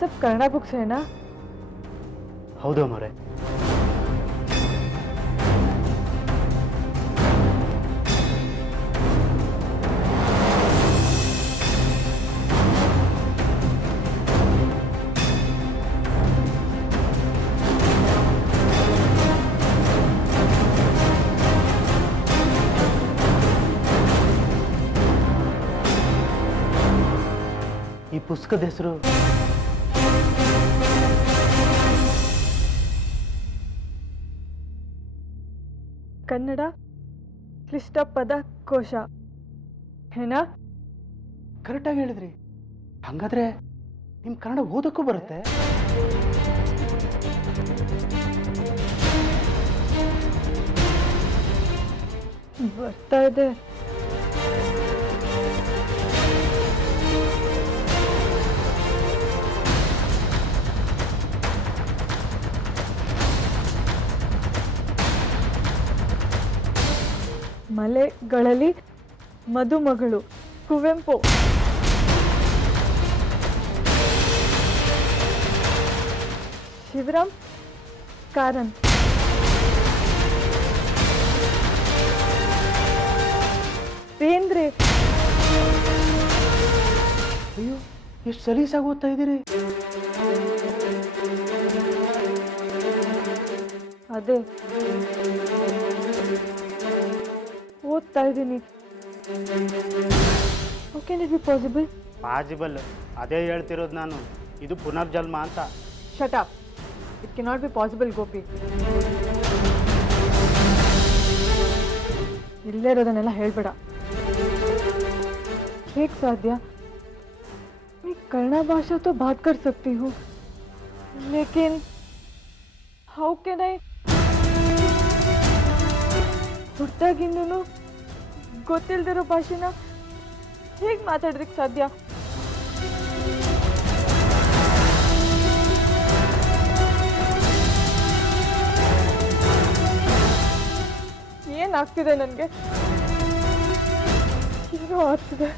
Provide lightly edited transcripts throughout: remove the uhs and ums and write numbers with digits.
सब कन्नड़ बुक्स है ना? ಹೌದು ಮಾರೆ. ಈ ಪುಸ್ತಕದ ಹೆಸರು कन्नड़ क्लिष्ट पद कोश है ना? ಕರೆಕ್ಟಾಗಿ ಹೇಳಿದ್ರಿ. ಹಂಗಾದ್ರೆ ನಿಮ್ ಕನ್ನಡ ಓದಕ್ಕೂ ಬರುತ್ತೆ? ಬರ್ತಾ ಇದೆ. ಮಲೆಗಳಲ್ಲಿ ಮದುಮಗಳು ಕುವೆಂಪು. ಶಿವರಾಮ್ ಕಾರಂತ್. ಬೇಂದ್ರೆ. ಅಯ್ಯೋ, ಎಷ್ಟು ಸಲೀಸಾಗಿ ಓದ್ತಾ ಇದ್ದೀರಿ. ಅದೇ ಓದ್ತಾ ಇದ್ದೀನಿ. How can it be possible? Possible ಅದೇ ಹೇಳ್ತಿರೋದು ನಾನು. ಇದು ಪುನರ್ಜನ್ಮ ಅಂತ. Shut up. It cannot be possible Gopi. ಇಲ್ಲೇ ಇರೋದನ್ನೆಲ್ಲ ಹೇಳ್ಬೇಡ. ಹೇಗೆ ಸಾಧ್ಯ? मैं कन्नड़ भाषा तो बात कर सकती हूँ, लेकिन हाउ कैन आई? ಹುಟ್ಟಾಗಿಂದೂ ಗೊತ್ತಿಲ್ದಿರೋ ಭಾಷೆನ ಹೇಗೆ ಮಾತಾಡೋದಕ್ಕೆ ಸಾಧ್ಯ? ಏನಾಗ್ತಿದೆ ನನಗೆ? ಏನೋ ಆಗ್ತಿದೆ.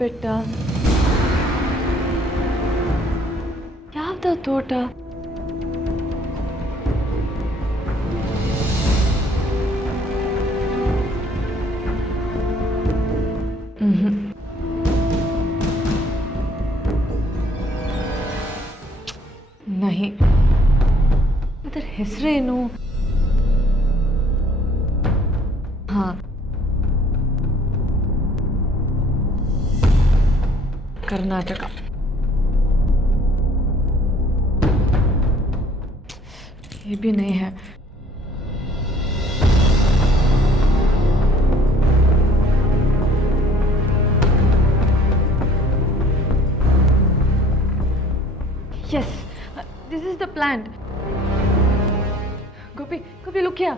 ಬೆಟ್ಟ, ಯಾವ್ದ ತೋಟ? नहीं, ಇದರ ಹೆಸರೇನು? ಹಾ, कर्नाटक. ये भी नहीं है. Yes, this is the plant. Gopi, Gopi look here.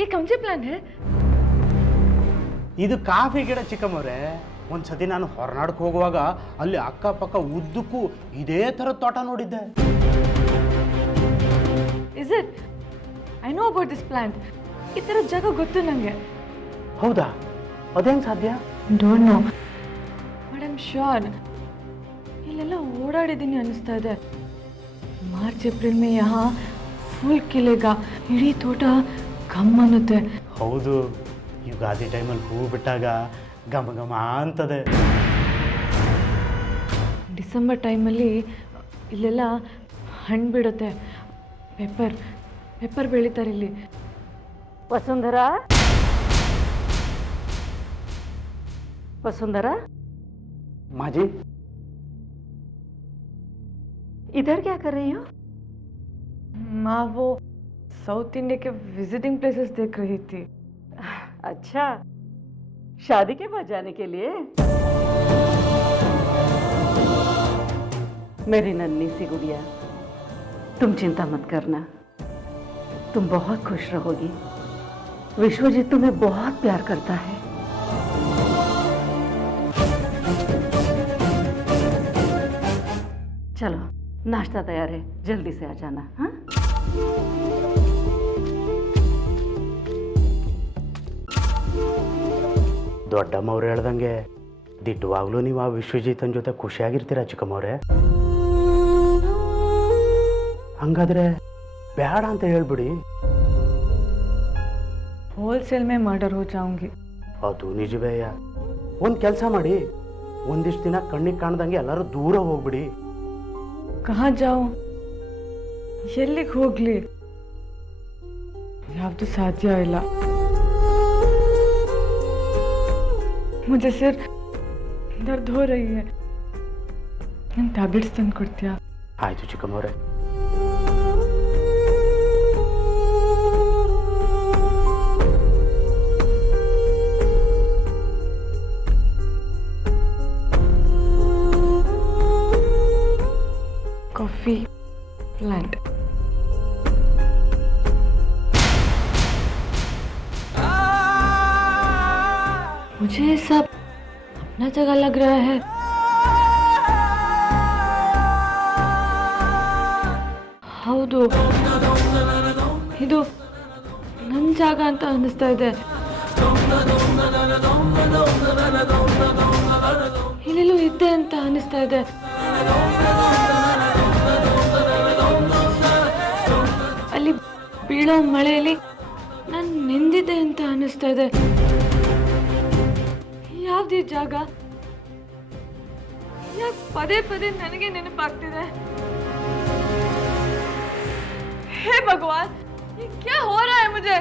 ये कौन सी प्लांट है? ಇದು ಕಾಫಿ ಗಿಡ ಚಿಕ್ಕಮ್ಮವ್ರೆ. ಒಂದ್ಸತಿ ನಾನು ಹೊರನಾಡಕ್ಕೆ ಹೋಗುವಾಗ ಅಲ್ಲಿ ಅಕ್ಕಪಕ್ಕ ಉದ್ದಕ್ಕೂ ಇದೇ ಥರದ ತೋಟ ನೋಡಿದ್ದೆ. Is it? I know about this plant. ಈ ಥರದ ಜಾಗ ಗೊತ್ತು ನನಗೆ. ಹೌದಾ? ಅದೇನು ಸಾಧ್ಯ? Don't know. But I'm sure. ಇಲ್ಲೆಲ್ಲ ಓಡಾಡಿದ್ದೀನಿ ಅನಿಸ್ತಾ ಇದೆ. ಮಾರ್ಚ್ ಏಪ್ರಿಲ್ ಮೇ ಯಹಾ ಫುಲ್ ಕಿಲೇಗಾ. ಇಡೀ ತೋಟ ಘಮ್ ಅನ್ನುತ್ತೆ. ಹೌದು, ಯುಗಾದಿ ಟೈಮಲ್ಲಿ ಹೂ ಬಿಟ್ಟಾಗ ಘಮ ಘಮ ಅಂತದೆ. ಡಿಸೆಂಬರ್ ಟೈಮಲ್ಲಿ ಇಲ್ಲೆಲ್ಲ ಹಣ್ಣು ಬಿಡುತ್ತೆ. ಪೆಪ್ಪರ್ ಬೆಳೀತಾರೆ ಇಲ್ಲಿ. ವಸುಂಧರಾ, वसुंधरा, माँ जी इधर क्या कर रही हो? माँ वो साउथ इंडिया के विजिटिंग प्लेसेस देख रही थी। अच्छा, शादी के बाद जाने के लिए। मेरी नन्ही सी गुड़िया, तुम चिंता मत करना, तुम बहुत खुश रहोगी। विश्वजीत तुम्हें बहुत प्यार करता है। चलो नाश्ता तैयार है, जल्दी से आ जाना। हाँ ದೊಡ್ಡಮ್ಮವ್ರು ಹೇಳ್ದಂಗೆ ದಿಟ್ಟವಾಗ್ಲೂ ನೀವು ಆ ವಿಶ್ವಜಿತನ ಜೊತೆ ಖುಷಿಯಾಗಿರ್ತೀರಾ ಚಿಕ್ಕಮ್ಮವ್ರೆ? ಹಂಗಾದ್ರೆ ಬೇಡ ಅಂತ ಹೇಳ್ಬಿಡಿ. होलसेल में मर्डर हो जाऊंगी। ಅದು ನಿಜವೇಯ. ಒಂದು ಕೆಲಸ ಮಾಡಿ, ಒಂದಿಷ್ಟು ದಿನ ಕಣ್ಣಿಗೆ ಕಾಣ್ದಂಗೆ ಎಲ್ಲರೂ ದೂರ ಹೋಗ್ಬಿಡಿ. कहाँ जाऊं, ಎಲ್ಲಿಗೆ ಹೋಗ್ಲಿ? ಯಾವುದು ಸಾಧ್ಯ ಇಲ್ಲ. मुझे सिर दर्द हो रही है, ನಾನು ಟ್ಯಾಬ್ಲೆಟ್ಸ್ ತಂದು ಕೊಡ್ತೀಯಾ? ಆಯ್ತು ಚಿಕ್ಕಮ್ಮವ್ರೆ. Coffee plant. मुझे ये सब अपना जगह लग रहा है। ಹೌದು, ಇದು ನನ್ನ ಜಾಗ ಅಂತ ಅನ್ನಿಸ್ತಾ ಇದೆ. ಇಲ್ಲೆಲ್ಲೂ ಇದ್ದೆ ಅಂತ ಅನ್ನಿಸ್ತಾ ಇದೆ. ಅಲ್ಲಿ ಬೀಳೋ ಮಳೆಯಲ್ಲಿ ನಾನು ನೆಂದಿದ್ದೆ ಅಂತ ಅನ್ನಿಸ್ತಾ ಇದೆ. ಯಾವ್ದು ಈ ಜಾಗ? ಯಾಕೆ ಪದೇ ಪದೇ ನನಗೆ ನೆನಪಾಗ್ತಿದೆ? हे भगवान, ये क्या हो रहा है मुझे?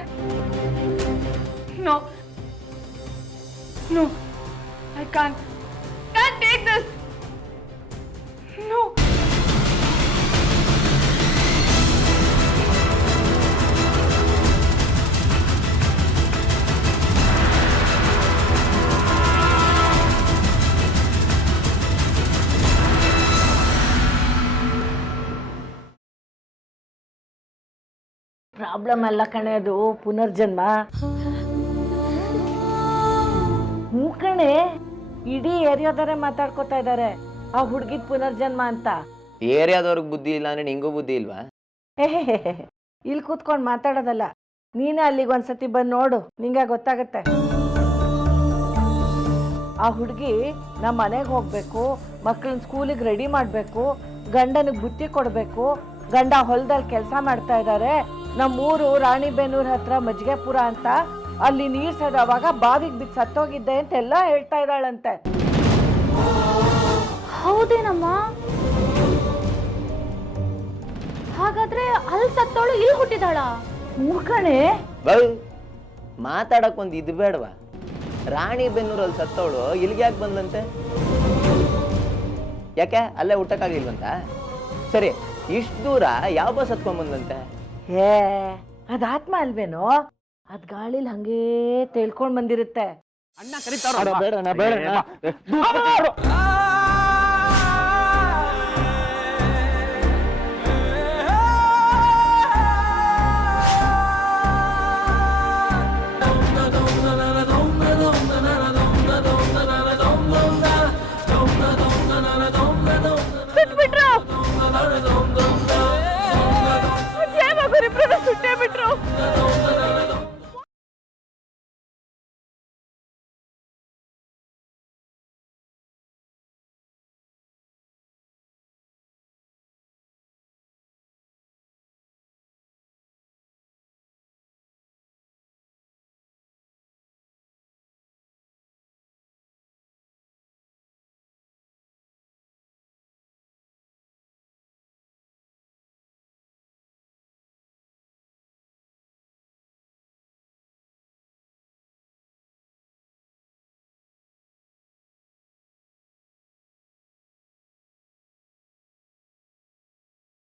No, no, I can't take this. No. Problem ಅಲ್ಲ ಕಣೆ, ಅದು ಪುನರ್ಜನ್ಮ. ಹ್ಞೂ ಕಣೆ, ಇಡೀ ಏರಿಯಾದವರೇ ಮಾತಾಡ್ಕೋತಾ ಇದ್ದಾರೆ ಆ ಹುಡುಗಿದ್ ಪುನರ್ಜನ್ಮ ಅಂತ. ಏರಿಯಾದವ್ರಿಗೆ ಬುದ್ಧಿ ಇಲ್ಲ ಅಂದ್ರೆ ನಿಂಗೂ ಬುದ್ಧಿ ಇಲ್ವಾ? ಇಲ್ಲಿ ಕೂತ್ಕೊಂಡು ಮಾತಾಡೋದಲ್ಲ, ನೀನೇ ಅಲ್ಲಿಗೆ ಒಂದ್ಸತಿ ಬಂದು ನೋಡು, ನಿಂಗೆ ಗೊತ್ತಾಗತ್ತೆ. ಆ ಹುಡುಗಿ ನಮ್ಮ ಮನೆಗೆ ಹೋಗ್ಬೇಕು, ಮಕ್ಕಳನ್ನ ಸ್ಕೂಲಿಗೆ ರೆಡಿ ಮಾಡಬೇಕು, ಗಂಡನಿಗೆ ಬುತ್ತಿ ಕೊಡಬೇಕು, ಗಂಡ ಹೊಲದಲ್ಲಿ ಕೆಲಸ ಮಾಡ್ತಾ ಇದ್ದಾರೆ. ನಮ್ಮೂರು ರಾಣಿಬೆನ್ನೂರು ಹತ್ರ ಮಜ್ಗೆಪುರ ಅಂತ, ಅಲ್ಲಿ ನೀರು ಸದವಾಗ ಬಾವಿಗೆ ಬಿದ್ದು ಸತ್ತೋಗಿದ್ದೆ ಅಂತೆಲ್ಲ ಹೇಳ್ತಾ ಇದ್ದಾಳಂತೆ. ಹೌದೇನಮ್ಮ? ಹಾಗಾದ್ರೆ ಅಲ್ಲಿ ಸತ್ತೋಳು ಇಲ್ಲಿ ಹುಟ್ಟಿದಾಳ? ಮೂಕಣೆ ಮಾತಾಡಕ್ ಒಂದು ಇದು ಬೇಡವಾ? ರಾಣಿಬೆನ್ನೂರಲ್ಲಿ ಸತ್ತವಳು ಇಲ್ಲಿಗೆ ಯಾಕೆ ಬಂದಂತೆ? ಯಾಕೆ ಅಲ್ಲೇ ಊಟಕ್ಕಾಗಿಲ್ವಂತ? ಸರಿ, ಇಷ್ಟು ದೂರ ಯಾವ ಬಸ್ ಹತ್ಕೊಂಡ್ ಬಂದಂತೆ? ಅದ್ ಆತ್ಮ ಅಲ್ವೇನೋ, ಅದ್ ಗಾಳಿಲಿ ಹಂಗೇ ತೇಳ್ಕೊಂಡ್ ಬಂದಿರುತ್ತೆ. ಅಣ್ಣ ಕರೀತಾರ.